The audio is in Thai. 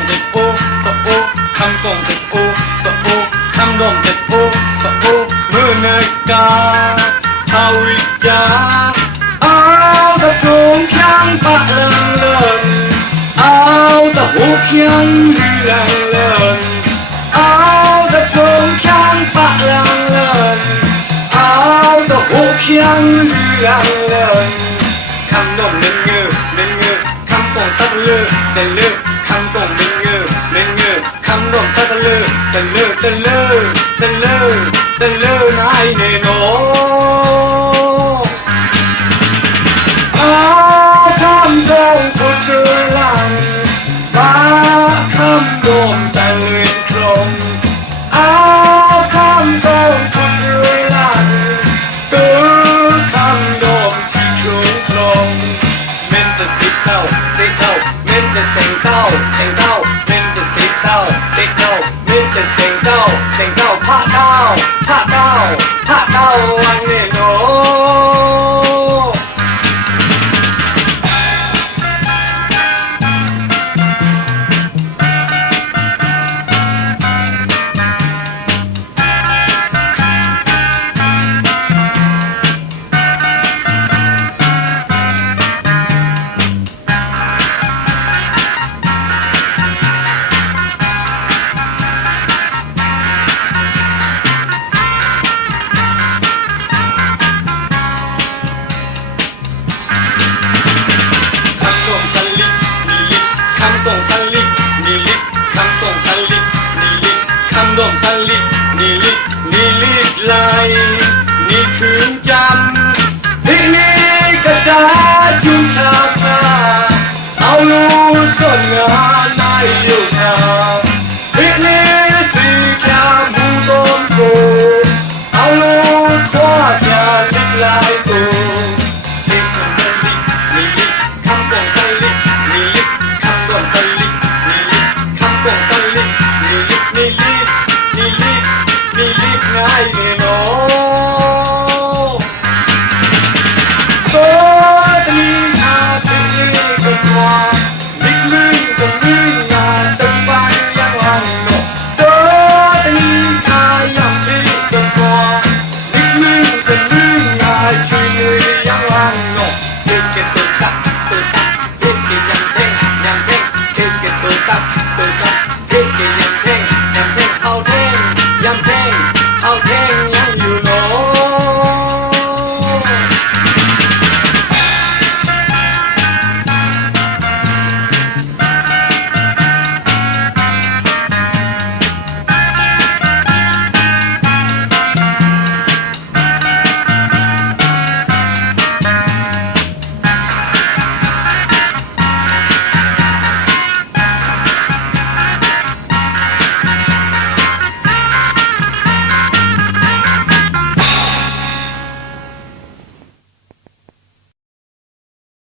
งเด็ดโอ้ปะโอ้คำส่งเด็ดโอ้ปะโอ้คำดงเด็ดโอ้ปะโอเมื่อเนยกาทาวิจาเอาตะโกงข้างปะเลิงเงเอาตะหูเคียงลือแรงเลิงเอาตะโกงข้างปะเลิงเงเอาตะหูเคียงลือแรงเลิงคำดงเน้นเงือเน้นเงือคำกรงสับเลือเน้นเลือคำกรง تلون تلون تلون تلون تلون عيني نور آتم دون قدران باكم دون تلون تلون آتم دون قدران باكم دون تلون تلون من تسيطاو سيطاو من تسيطاو سيطاو go, they go, pop down, pop down. คำตรงสลิดนี่ลิปมีลิปไหลนี่ถึงจำ Friday.